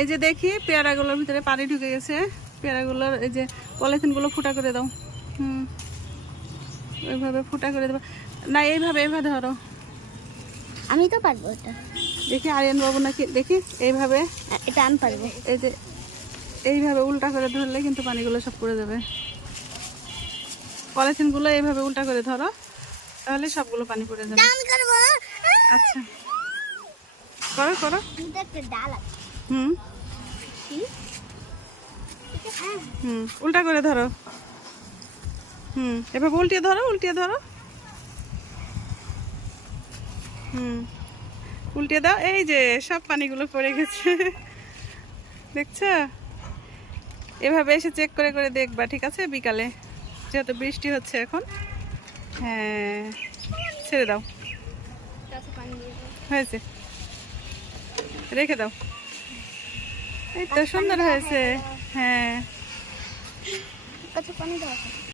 এই যে দেখি পেয়ারাগুলোর ভিতরে পানি ঢুকে গেছে, পেয়ারাগুলোর এই যে পলিথিনগুলো ফুটা করে দাও। ওইভাবে ফুটা করে দেবো না, এইভাবে এইভাবে ধরো। আমি তো পারবো এটা। দেখি আরিয়ান বাবু নাকি, দেখি এইভাবে, এটা আমি পারবো। এই যে এইভাবে উল্টা করে ধরলে কিন্তু পানিগুলো সব পড়ে যাবে। পলিথিনগুলো এইভাবে উল্টা করে ধরো, তাহলে সবগুলো পানি পড়ে যাবে। আমি করবো। আচ্ছা করো করো। এটা একটা ডাল আছে। হুম কি? উল্টা করে ধরো। এভাবে উল্টিয়ে ধরো, উল্টিয়ে ধরো। উল্টিয়ে দাও। এই যে সব পানিগুলো পড়ে গেছে, দেখছো? এভাবে এসে চেক করে করে দেখবা, ঠিক আছে? বিকালে যেহেতু বৃষ্টি হচ্ছে এখন। হ্যাঁ, ছেড়ে দাও। হয়েছে, রেখে দাও। এই তো সুন্দর হয়েছে। হ্যাঁ, কত পানি দাও?